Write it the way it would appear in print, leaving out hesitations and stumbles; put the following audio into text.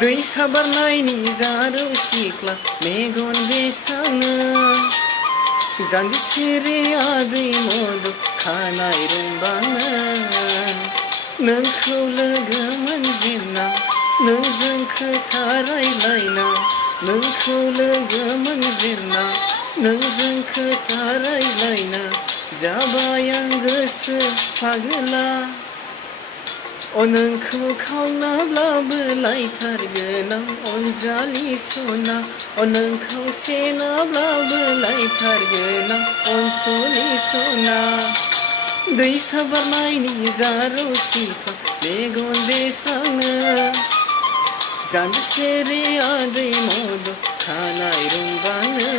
दै साबारनायनि जारौ सिख्ला मेगन बेसाङो जानजि सेरे आदै मदु खानाय रुंबाङो नोंखौ लोगो मोनजेनना नोंजों खोथा रायलायना नोंखौ लोगो मोनजेनना नोंजों खोथा रायलायना जाबाय आं गोसो फागोला नोंखौ खावनाब्लाबो लायथारगोन आं अनजालि सना नोंखौ सेनाब्लाबो लायथारगोन आं अनसुलि सना दै साबारनायनि जारौ सिख्ला मेगन बेसाङो जानजि सेरे आदै मदु खानाय रुंबाङो